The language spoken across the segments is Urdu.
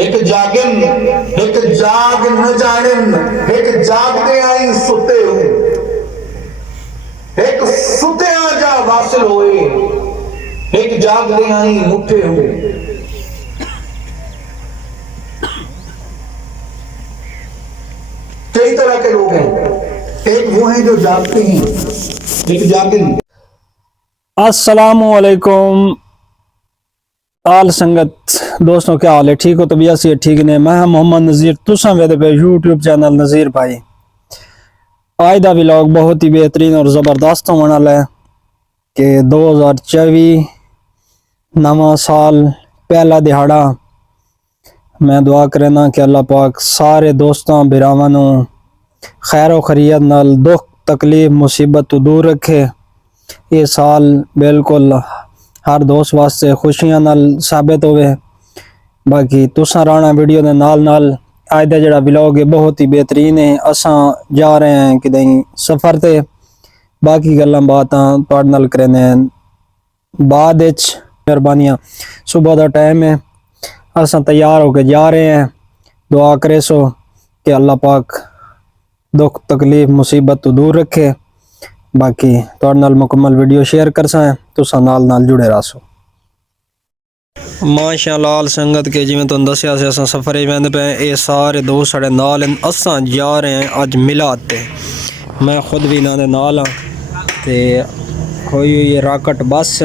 ایک جاگن ایک جاگ نہ جانن ایک جاگتے آئی ستے ہوں ایک ستے آجا واصل ہوئے ایک جاگتے آئی مٹھے ہوئے. کئی طرح کے لوگ ہیں. ایک وہ ہیں جو جاگتے ہیں ایک جاگن. السلام علیکم آل سنگت دوستوں، کیا حال ہے؟ ٹھیک ہو؟ طبیعت سے ٹھیک نے؟ میں محمد نذیر، تساں ویدے پہ یوٹیوب چینل نذیر بھائی. آج دا ولاگ بہت ہی بہترین اور زبردست ہونے والا ہے کہ 2024 نواں سال پہلا دہاڑا. میں دعا کرنا کہ اللہ پاک سارے دوستاں براواں نو خیر و خیریت نال دکھ تکلیف مصیبت تو دور رکھے. یہ سال بالکل ہر دوست واسطے خوشیاں نال ثابت ہوئے. باقی تساں رانا ویڈیو دے نال نال آج دا جڑا ولاگ ہے بہت ہی بہترین ہے. اساں جا رہے ہیں کدیں سفر تے، باقی گلاں باتاں تہاڈے نال کرنے بعد وچ. مہربانیاں. صبح دا ٹائم ہے، اساں تیار ہو کے جا رہے ہیں. دعا کرے سو کہ اللہ پاک دکھ تکلیف مصیبت تو دور رکھے. باقی تہاڈے نال مکمل ویڈیو شیئر کرساں، تساں نال نال جڑے رہسو. ماشاءاللہ آل سنگت کے جویں توں دسیا سی اساں سفر وچ پے. اے سارے دوست ساڈے نال ہیں. اساں جا رہے ہیں اج میلاد تے. میں خود بھی انہاں دے نال ہاں تے ہوئی راکٹ بس.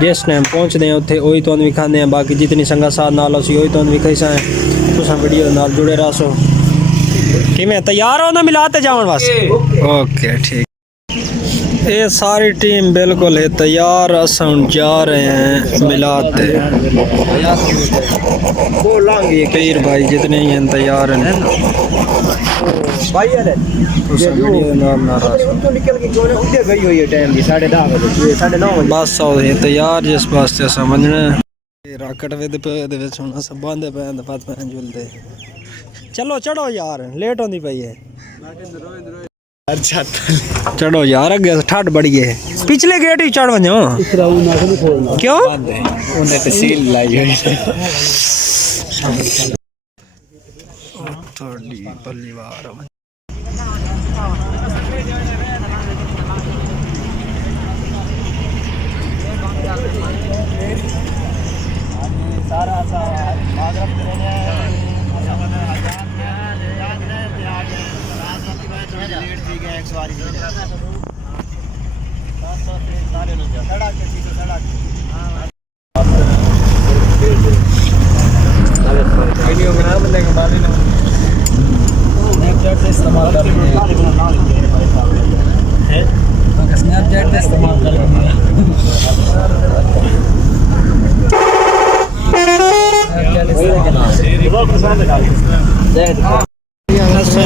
جس ٹائم پہنچدے ہیں اوتھے اوہی تانوں وکھاندے ہیں. باقی جتنی سنگت ساتھ نال اسی اوہی تانوں وکھائیساں. تساں ویڈیو نال جڑے رہسو. کیویں تیار ہو نا میلاد تے جاون واسطے؟ اوکے ٹھیک. یہ ساری ٹیم بالکل ہے تیار. اساں جا رہے ہیں میلاد تے. پیر بھائی جتنے ہی ہیں تیار ہیں. بس آؤ تیار جس واسطے سمجھنا. راکٹ ود پہ باندھے پہ پت پہ جلتے. چلو چڑھو یار، لیٹ ہوندی پئی ہے. چڑھو یار، اگے ٹھڈ بڑی ہے. پچھلے گیٹ ہی چڑھ ونجو. کیوں؟ انہیں تحصیل لائی ہوئی ہے. تھوڑی پلی وار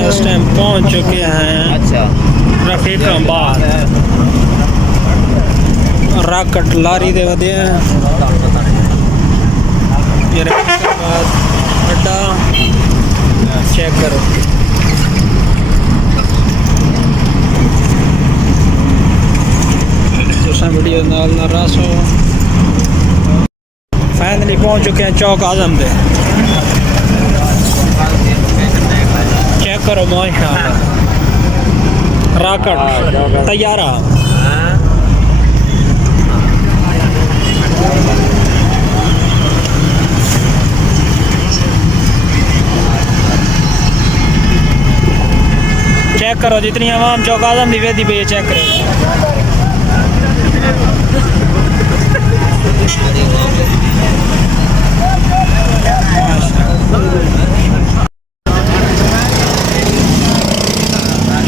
اس ٹائم پہنچ چکے ہیں رفیق آباد. راکٹ لاری دے ودے ہیں. یہ رفیق آباد اڈا چیک کرو. تساں ویڈیو نال نہ راسو. فائنلی پہنچ چکے ہیں چوک اعظم دے. چیک کرو ماشاءاللہ راکٹ طیارہ. چیک کرو جتنی عوام چوک اعظم دی ویدی پہ چیک کرو.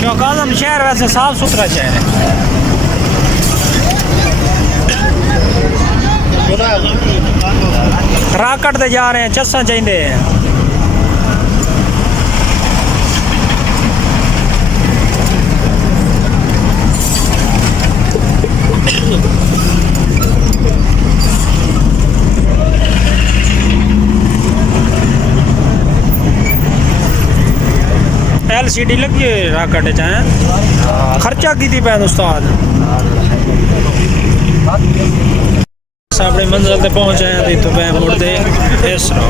چوک اعظم شہر ویسے صاف ستھرا شہر ہے. راکٹ تے جا رہے ہیں، چساں چاہیے ہیں. LCD لگی ہوئی راکٹ چاہیں. خرچہ کی تھی پہن استاد. اپنی منزل تے پہنچ آئے ہیں تو پہ مڑ دے اس رو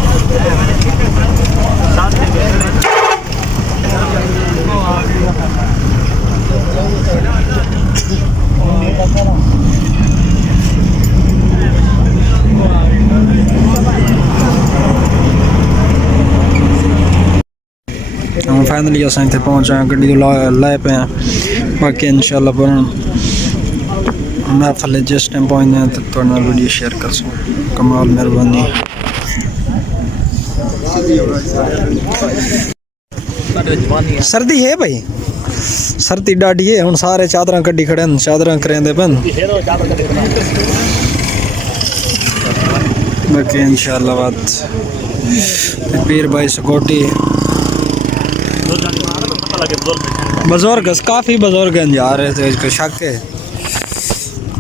فائنلی اساں اتنے پہنچ آئے گڈی لائے پہ ہیں باقی انشاءاللہ پر محفل جس ٹائم پہنچنے ہیں تو تھوڑا ویڈیو شیئر کر سوں کمال مہربانی سردی ہے بھائی سردی ڈاڈی ہے ہوں سارے چادراں کڈی کھڑے ہیں چادراں کریں دے پن باقی انشاءاللہ بات پیر بھائی سکوٹی بزرگ کافی بزرگ ہیں جا رہے تھے اس کو شک ہے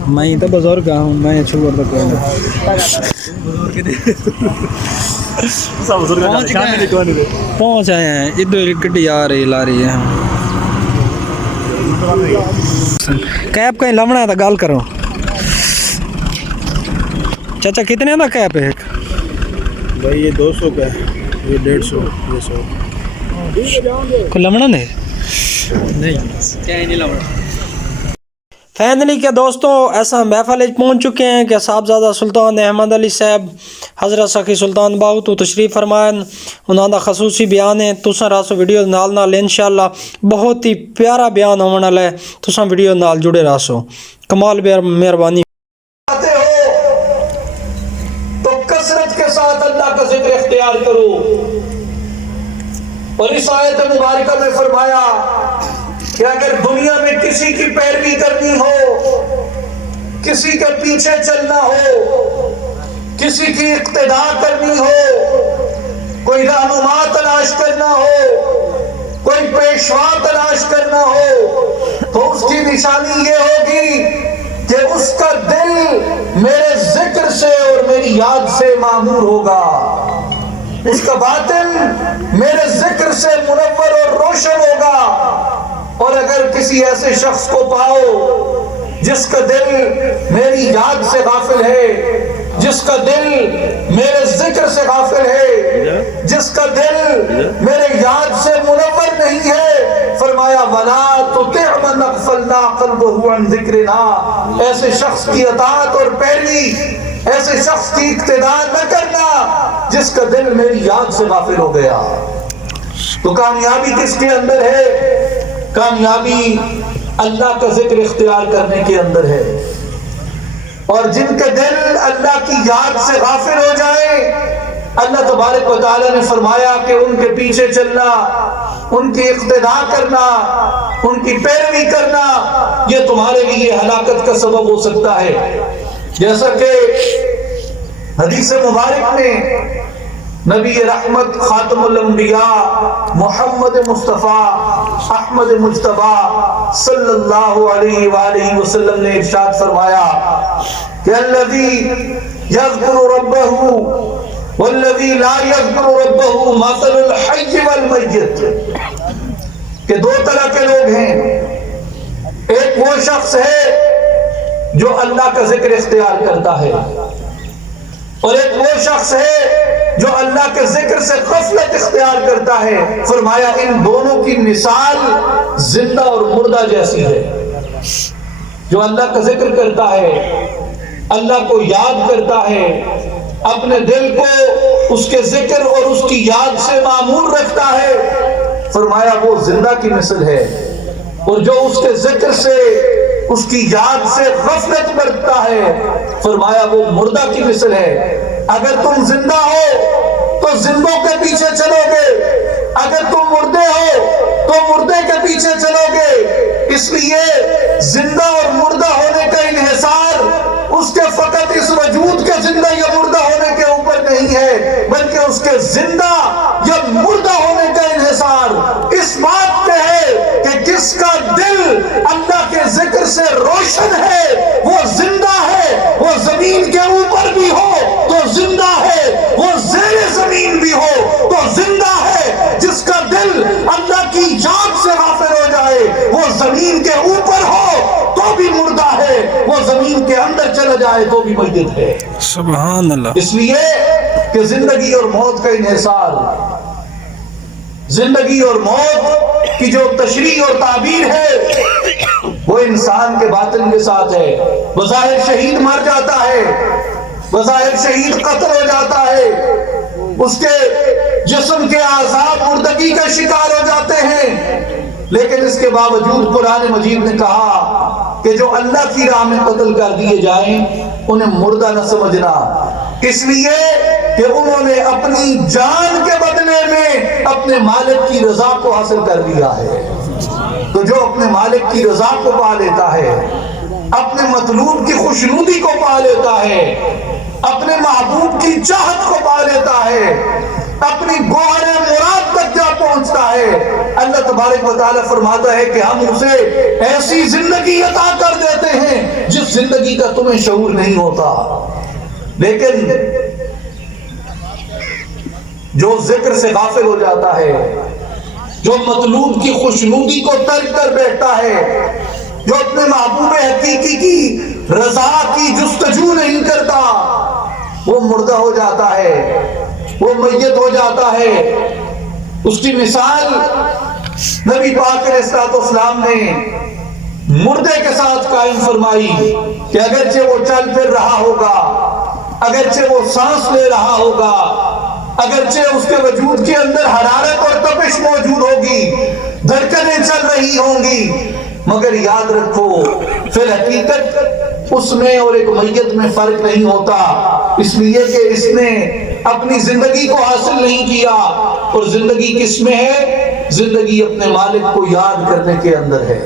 میں تو بزرگ ہوں میں چھوڑ تو کوئی نہیں پہنچ آئے ہیں ادھر گڈی آ رہی لا رہی ہے کیب کہیں لمنا ہے تو گال کرو چاچا کتنے کا کیب ہے ایک بھائی یہ 200 کا ہے یہ 150 یہ 100 کوئی لمنا نہیں کیا نہیں لوڑا فیملی کے دوستوں ایسا محفل پہنچ چکے ہیں کہ صاحبزادہ سلطان احمد علی صاحب حضرت سخی سلطان باہو تو تشریف فرمائن انہوں دا خصوصی بیان ہے تساں راسو ویڈیو نال نال انشاءاللہ بہت ہی پیارا بیان ہونے والا ہے تساں ویڈیو نال جڑے راسو کمال مہربانی تو کثرت کے ساتھ اللہ کا ذکر اختیار کرو اور اس آیت مبارکہ میں فرمایا کہ اگر دنیا میں کسی کی پیروی کرنی ہو کسی کے پیچھے چلنا ہو کسی کی اقتداء کرنی ہو کوئی رہنما تلاش کرنا ہو کوئی پیشوا تلاش کرنا ہو تو اس کی نشانی یہ ہوگی کہ اس کا دل میرے ذکر سے اور میری یاد سے معمور ہوگا اس کا باطن میرے ذکر سے منور اور روشن ہوگا اور اگر کسی ایسے شخص کو پاؤ جس کا دل میری یاد سے غافل ہے جس کا دل میرے ذکر سے غافل ہے جس کا دل میرے یاد سے منور نہیں ہے فرمایا وَلَا تُطِعْ مَنْ أَغْفَلْنَا قَلْبَهُ عَنْ ذِكْرِنَا ایسے شخص کی اطاعت اور پیروی ایسے شخص کی اقتداء نہ کرنا جس کا دل میری یاد سے غافل ہو گیا تو کامیابی کس کے اندر ہے کامیابی اللہ کا ذکر اختیار کرنے کے اندر ہے اور جن کے دل اللہ کی یاد سے غافل ہو جائے اللہ تبارک و تعالی نے فرمایا کہ ان کے پیچھے چلنا ان کی اقتداء کرنا ان کی پیروی کرنا یہ تمہارے لیے ہلاکت کا سبب ہو سکتا ہے جیسا کہ حدیث مبارک میں نبی رحمت خاتم الانبیاء محمد مصطفیٰ احمد مجتبی صلی اللہ علیہ وآلہ وسلم نے ارشاد فرمایا کہ الذی یذکر ربہ والذی لا یذکر ربہ مثل الحی والمیت کہ دو طرح کے لوگ ہیں ایک وہ شخص ہے جو اللہ کا ذکر اختیار کرتا ہے اور ایک وہ شخص ہے جو اللہ کے ذکر سے غفلت اختیار کرتا ہے فرمایا ان دونوں کی مثال زندہ اور مردہ جیسی ہے جو اللہ کا ذکر کرتا ہے اللہ کو یاد کرتا ہے اپنے دل کو اس کے ذکر اور اس کی یاد سے معمور رکھتا ہے فرمایا وہ زندہ کی مثل ہے اور جو اس کے ذکر سے اس کی یاد سے غفلت برتتا ہے فرمایا وہ مردہ کی مثل ہے اگر تم زندہ ہو تو زندوں کے پیچھے چلو گے اگر تم مردے ہو تو مردے کے پیچھے چلو گے اس لیے زندہ اور مردہ ہونے کا انحصار اس کے فقط اس وجود کے زندہ یا مردہ ہونے کے اوپر نہیں ہے بلکہ اس کے زندہ یا مردہ ہونے کا انحصار اس بات پہ ہے کہ جس کا دل اللہ کے ذکر سے روشن ہے وہ زندہ ہے وہ زمین کے اوپر بھی ہو تو زندہ ہے وہ زیر زمین بھی ہو تو زندہ ہے جس کا دل اللہ کی یاد سے غافل ہو جائے وہ زمین کے اوپر ہو تو بھی مردہ ہے وہ زمین کے اندر چلا جائے تو بھی میت ہے سبحان اللہ اس لیے کہ زندگی اور موت کا انحصار زندگی اور موت کی جو تشریح اور تعبیر ہے وہ انسان کے باطن کے ساتھ ہے بظاہر شہید مر جاتا ہے بظاہر شہید قتل ہو جاتا ہے اس کے جسم کے اعضاء مردگی کا شکار ہو جاتے ہیں، لیکن اس کے باوجود قرآن مجید نے کہا کہ جو اللہ کی راہ میں قتل کر دیے جائیں انہیں مردہ نہ سمجھنا، اس لیے کہ انہوں نے اپنی جان کے بدلے میں اپنے مالک کی رضا کو حاصل کر لیا ہے۔ تو جو اپنے مالک کی رضا کو پا لیتا ہے، اپنے مطلوب کی خوشنودی کو پا لیتا ہے، اپنے محبوب کی چاہت کو پا لیتا ہے، اپنی گوہر مراد تک جا پہنچتا ہے، اللہ تبارک و تعالیٰ فرماتا ہے کہ ہم اسے ایسی زندگی عطا کر دیتے ہیں جس زندگی کا تمہیں شعور نہیں ہوتا۔ لیکن جو ذکر سے غافل ہو جاتا ہے، جو مطلوب کی خوشنودی کو ترک کر بیٹھتا ہے، جو اپنے محبوب حقیقی کی رضا کی جستجو نہیں کرتا، وہ مردہ ہو جاتا ہے، وہ میت ہو جاتا ہے۔ اس کی مثال نبی پاک علیہ السلام نے مردے کے ساتھ قائم فرمائی کہ اگرچہ وہ چل پھر رہا ہوگا، اگرچہ وہ سانس لے رہا ہوگا، اگرچہ اس کے وجود کے اندر حرارت اور تپش موجود ہوگی، دھڑکنیں چل رہی ہوں گی، مگر یاد رکھو فی الحقیقت اس میں اور ایک میت میں فرق نہیں ہوتا، اس لیے کہ اس نے اپنی زندگی کو حاصل نہیں کیا۔ اور زندگی کس میں ہے؟ زندگی اپنے مالک کو یاد کرنے کے اندر ہے،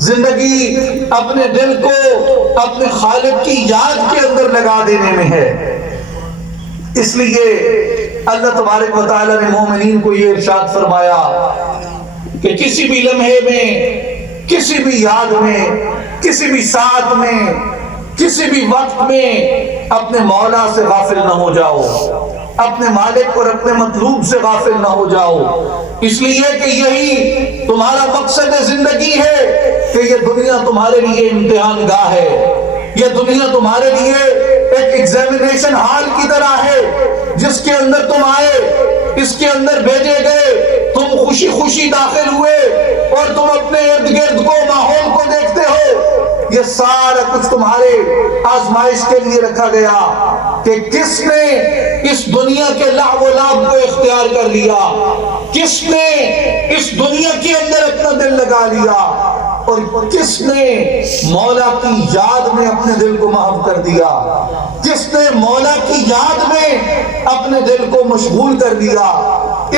زندگی اپنے دل کو اپنے خالق کی یاد کے اندر لگا دینے میں ہے۔ اس لیے اللہ تبارک و تعالیٰ نے مومنین کو یہ ارشاد فرمایا کہ کسی بھی لمحے میں، کسی بھی یاد میں، کسی بھی ساتھ میں، کسی بھی وقت میں اپنے مولا سے غافل نہ ہو جاؤ، اپنے مالک اور اپنے مطلوب سے غافل نہ ہو جاؤ، اس لیے کہ یہی تمہارا مقصد زندگی ہے کہ یہ دنیا تمہارے لیے امتحان گاہ ہے، یہ دنیا تمہارے لیے ایک ایگزامینیشن ہال کی طرح ہے جس کے اندر تم آئے، اس کے اندر بھیجے گئے، تم خوشی خوشی داخل ہوئے اور تم اپنے ارد گرد کو، ماحول کو دیکھتے ہو، یہ سارا کچھ تمہارے آزمائش کے لیے رکھا گیا کہ کس نے اس دنیا کے لعب و لعب کو اختیار کر لیا، کس نے اس دنیا کے اندر اپنا دل لگا لیا، اور کس نے مولا کی یاد میں اپنے دل کو محو کر دیا، کس نے مولا کی یاد میں اپنے دل کو مشغول کر دیا۔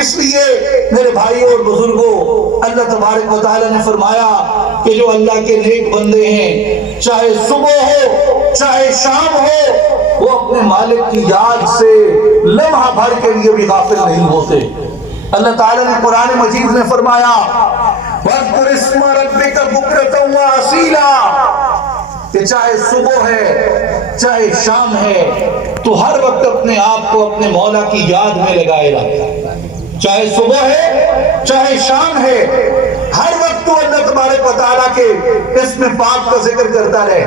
اس لیے میرے بھائیوں اور بزرگوں، اللہ تبارک و تعالیٰ نے فرمایا کہ جو اللہ کے نیک بندے ہیں، چاہے صبح ہو چاہے شام ہو، وہ اپنے مالک کی یاد سے لمحہ بھر کے لیے بھی غافل نہیں ہوتے۔ اللہ تعالیٰ نے قرآن مجید میں فرمایا وَاذْكُرِ اسْمَ رَبِّكَ بُكْرَةً وَأَصِيلًا، کہ چاہے صبح ہے چاہے شام ہے، تو ہر وقت اپنے آپ کو اپنے مولا کی یاد میں لگائے رکھتا، چاہے صبح ہے چاہے شام ہے، ہر وقت تو اللہ تبارک و تعالیٰ کے اسم پاک کا ذکر کرتا رہے۔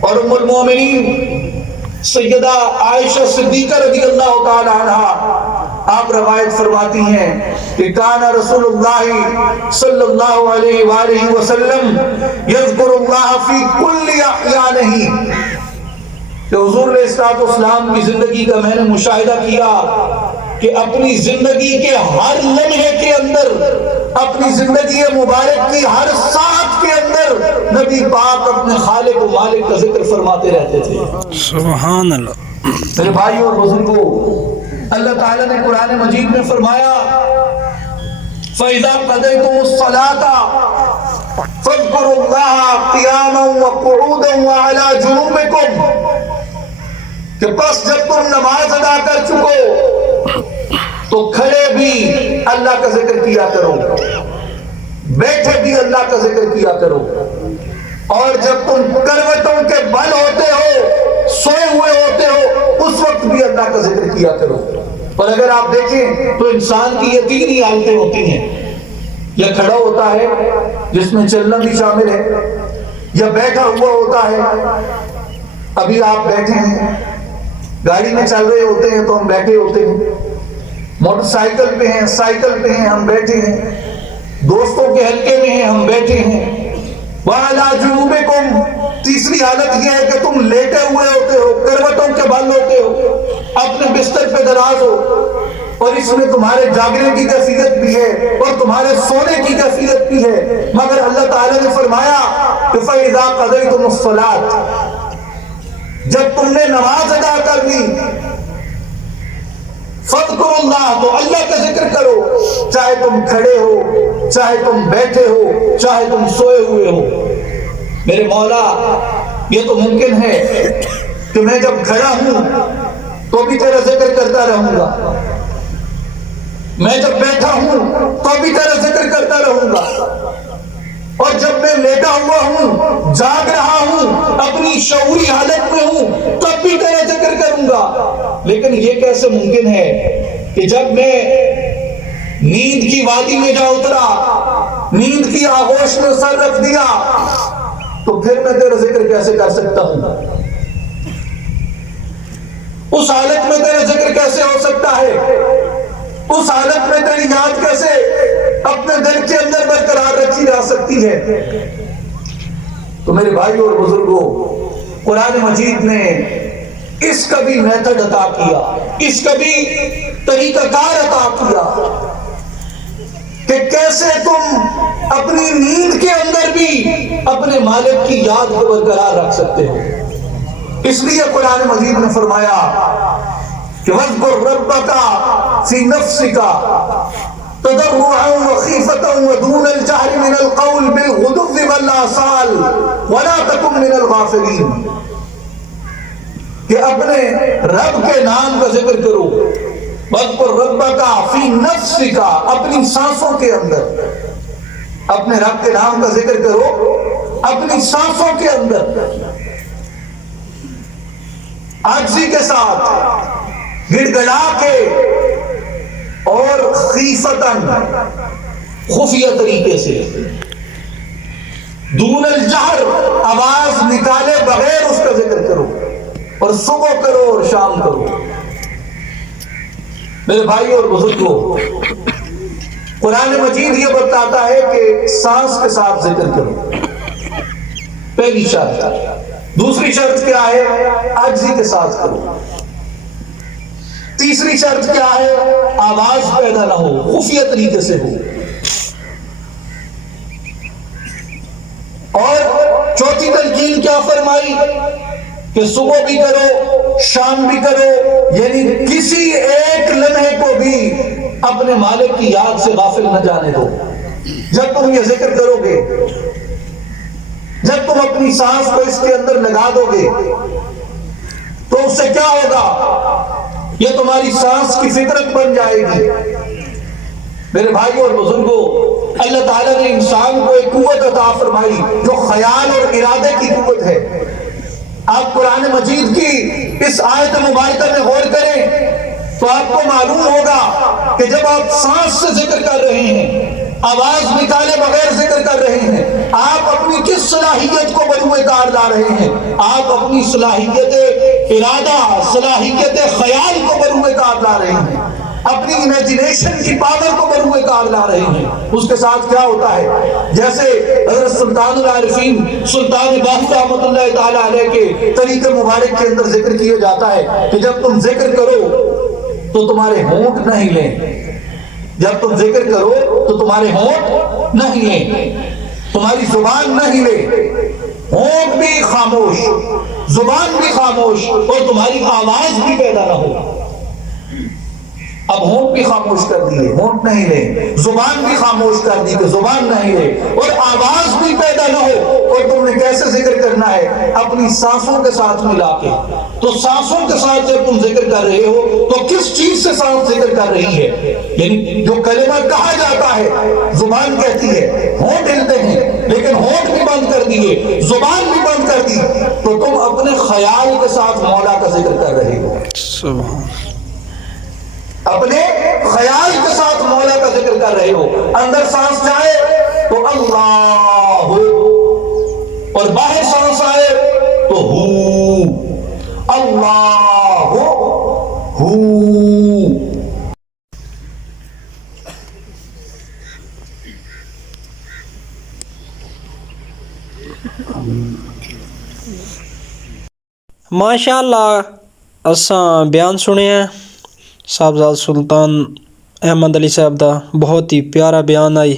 اور ام المومنین سیدہ عائشہ صدیقہ رضی اللہ تعالی عنہ آپ روایت فرماتی ہیں کہ کان رسول اللہ صلی اللہ علیہ وآلہ وسلم یذکر اللہ فی کل احیانہ، کہ حضور علیہ السلام کی زندگی کا میں نے مشاہدہ کیا کہ اپنی زندگی کے ہر لمحے کے اندر، اپنی زندگی مبارک کی ہر ساعت کے اندر نبی پاک اپنے خالق و مالک کا ذکر فرماتے رہتے تھے۔ سبحان اللہ۔ میرے بھائیوں اور بزرگوں، اللہ تعالیٰ نے قرآن مجید میں فرمایا فَإِذَا قَضَيْتُمُ الصَّلَاةَ فَاذْكُرُوا اللَّهَ قِيَامًا وَقُعُودًا وَعَلَى جُنُوبِكُمْ، کہ بس جب تم نماز ادا کر چکو تو کھڑے بھی اللہ کا ذکر کیا کرو، بیٹھے بھی اللہ کا ذکر کیا کرو، اور جب تم کروٹوں کے بل ہوتے ہو، سوئے ہوئے ہوتے ہو، اس وقت بھی اللہ کا ذکر کیا کرو۔ اور اگر آپ دیکھیں تو انسان کی یہ تین ہی حالتیں ہوتی ہیں، یا کھڑا ہوتا ہے جس میں چلنا بھی شامل ہے، یا بیٹھا ہوا ہوتا ہے، ابھی آپ بیٹھے ہیں، گاڑی میں چل رہے ہوتے ہیں تو ہم بیٹھے ہوتے ہیں، موٹر سائیکل پہ ہیں، سائیکل پہ ہیں، ہم بیٹھے ہیں، دوستوں کے حلقے میں ہیں، ہم بیٹھے ہیں، وَعَلَى جُنُوبِكُمْ، تیسری حالت یہ ہے کہ تم لیٹے ہوئے ہوتے ہو، کروٹوں کے بل ہوتے ہو، اپنے بستر پہ دراز ہو، اور اس میں تمہارے جاگنے کی کیفیت بھی ہے اور تمہارے سونے کی کیفیت بھی ہے، مگر اللہ تعالیٰ نے فرمایا کہ فَإِذَا قَضَيْتُمُ الصَّلَاةَ، جب تم نے نماز ادا کر لی، فَاذْكُرُوا اللَّهَ، تو اللہ کا ذکر کرو، چاہے تم کھڑے ہو، چاہے تم بیٹھے ہو، چاہے تم سوئے ہوئے ہو۔ میرے مولا، یہ تو ممکن ہے کہ میں جب کھڑا ہوں تو بھی تیرا ذکر کرتا رہوں گا، میں جب بیٹھا ہوں تو بھی تیرا ذکر کرتا رہوں گا، اور جب میں لیٹا ہوا ہوں، جاگ رہا ہوں، اپنی شعوری حالت میں ہوں، تب بھی تیرا ذکر کروں گا۔ لیکن یہ کیسے ممکن ہے کہ جب میں نیند کی وادی میں جا اترا، نیند کی آغوش میں سر رکھ دیا، تو پھر میں تیرا ذکر کیسے کر سکتا ہوں؟ اس حالت میں تیرا ذکر کیسے ہو سکتا ہے؟ اس حالت میں تیری یاد کیسے اپنے دل کے اندر برقرار رکھی جا سکتی ہے؟ تو میرے بھائی اور بزرگوں، قرآن مجید نے اس کا بھی میتھڈ عطا کیا، اس کا بھی طریقہ کار عطا کیا کہ کیسے تم اپنی نیند کے اندر بھی اپنے مالک کی یاد کو برقرار رکھ سکتے ہو۔ اس لیے قرآن مجید نے فرمایا کہ وَاذْكُرْ رَبَّكَ فِي نَفْسِكَ تَضَرُّعًا وَخِيفَةً وَدُونَ الْجَهْرِ مِنَ الْقَوْلِ بِالْغُدُوِّ وَالْآصَالِ وَلَا تَكُن مِنَ الْغَافِلِينَ، کہ اپنے رب کے نام کا ذکر کرو۔ وَاذْكُرْ رَبَّكَ فِي نَفْسِكَ، اپنی سانسوں کے اندر اپنے رب کے نام کا ذکر کرو، اپنی سانسوں کے اندر عاجزی کے ساتھ، گڑ گڑا کے، اور خیفتاً، خفیہ طریقے سے، دون الجہر، آواز نکالے بغیر اس کا ذکر کرو، اور صبح کرو اور شام کرو۔ میرے بھائی اور بزرگوں، قرآن مجید یہ بتاتا ہے کہ سانس کے ساتھ ذکر کرو، پہلی شرط۔ دوسری شرط کیا ہے؟ عاجزی کے ساتھ کرو۔ تیسری شرط کیا ہے؟ آواز پیدا نہ ہو، خفیہ طریقے سے ہو۔ اور چوتھی تلقین کیا فرمائی کہ صبح بھی کرو، شام بھی کرو، یعنی کسی ایک لمحے کو بھی اپنے مالک کی یاد سے غافل نہ جانے دو۔ جب تم یہ ذکر کرو گے، جب تم اپنی سانس کو اس کے اندر لگا دو گے، تو اس سے کیا ہوگا؟ یہ تمہاری سانس کی فطرت بن جائے گی۔ میرے بھائی اور بزرگوں، اللہ تعالیٰ نے انسان کو ایک قوت عطا فرمائی جو خیال اور ارادے کی قوت ہے۔ آپ قرآن مجید کی اس آیت مبارکہ میں غور کریں تو آپ کو معلوم ہوگا کہ جب آپ سانس سے ذکر کر رہے ہیں، آواز نکالے بغیر ذکر کر رہے ہیں، آپ اپنی کس صلاحیت کو بروئے کار لا رہے ہیں؟ آپ اپنی صلاحیت ارادہ، صلاحیت خیال کو بروئے کار لا رہے ہیں، اپنی امیجنیشن کی پاور کو بروئے کار لا رہے ہیں۔ اس کے ساتھ کیا ہوتا ہے؟ جیسے حضرت سلطان العارفین سلطان باہو رحمۃ اللہ تعالیٰ علیہ کے طریقے مبارک کے اندر ذکر کیا جاتا ہے کہ جب تم ذکر کرو تو تمہارے ہونٹ نہ ہلیں، جب تم ذکر کرو تو تمہارے ہونٹ نہ ہلیں، تمہاری زبان نہ ہلے، ہونٹ بھی خاموش، زبان بھی خاموش، اور تمہاری آواز بھی پیدا نہ ہو۔ اب ہونٹ بھی خاموش کر دیے، ہونٹ نہیں لے، زبان بھی خاموش کر دی کہ زبان نہیں لے، اور آواز بھی پیدا نہ ہو۔ اور تم نے کیسے ذکر کرنا ہے؟ اپنی سانسوں کے ساتھ ملا کے۔ تو سانسوں کے ساتھ جب تم ذکر کر رہے ہو تو کس چیز سے سانس ذکر کر رہی ہے؟ یعنی جو کلمہ کہا جاتا ہے زبان کہتی ہے، ہونٹ ہلتے ہیں، لیکن ہونٹ بھی بند کر دیے، زبان بھی بند کر دی، تو تم اپنے خیال کے ساتھ مولا کا ذکر کر رہے ہو۔ اپنے خیال کے ساتھ مولا کا ذکر کر رہے ہو۔ اندر سانس جائے تو اللہ ہو، اور باہر سانس آئے تو ہو، اللہ ہو۔ ماشاء اللہ اساں بیان سنیا صاحبزاد سلطان احمد علی صاحب دا بہت ہی پیارا بیان آئی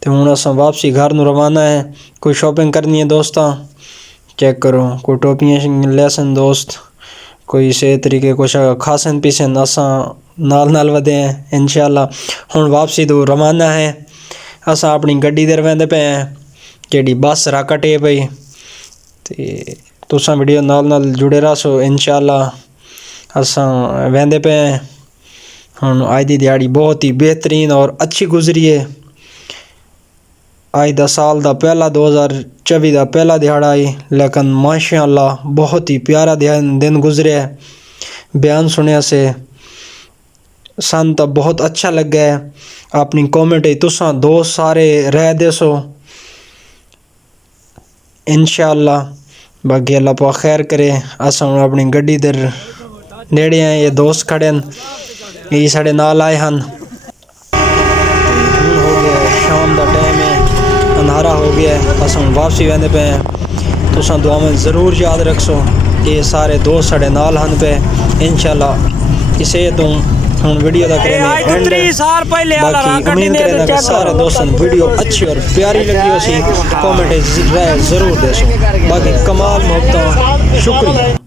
تے ہن اساں واپسی گھر نو روانہ ہے. کوئی شاپنگ کرنی ہے دوستاں چیک کرو, کوئی ٹوپیاں لیسن دوست, کوئی صحیح طریقے کچھ کھاسن پیسن, اساں نال ودے ہیں انشاءاللہ. ہن واپسی تو روانہ ہے. اساں اپنی گڈی دے روندے پے ہیں جیڑی بس راکٹے پئی تے تساں ویڈیو نال جڑے رہو انشاءاللہ. اساں ویندے پے ہیں. ہن اج دی دیہاڑی بہت ہی بہترین اور اچھی گزری ہے. اج دا سال دا پہلا 2024 دا پہلا دیہاڑا آئی, لیکن ماشاءاللہ بہت ہی پیارا دن گزرے ہے. بیان سنیا سے سن تو بہت اچھا لگا ہے. اپنی کامنٹ تساں دوست سارے رہ دے سو انشاءاللہ. باقی اللہ پاک خیر کرے. اساں اپنی گڈی در نیڑے ہیں, یہ دوست کھڑے ہیں, یہ ساڑے نال آئے ہن. ہو گیا شام دا ٹائم ہے, اندھارا ہو گیا ہے. اساں واپسی ویندے پے ہیں. تساں دعا میں ضرور یاد رکھسو. یہ سارے دوست ساڑے نال ہن پہ انشاءاللہ. اسے تو ہن ویڈیو دا کریں اینڈ. باقی امید کریں کہ سارے دوستاں ویڈیو اچھی اور پیاری لگی ہو سی. کامنٹ ضرور دے سو. باقی کمال محبتاں شکریہ.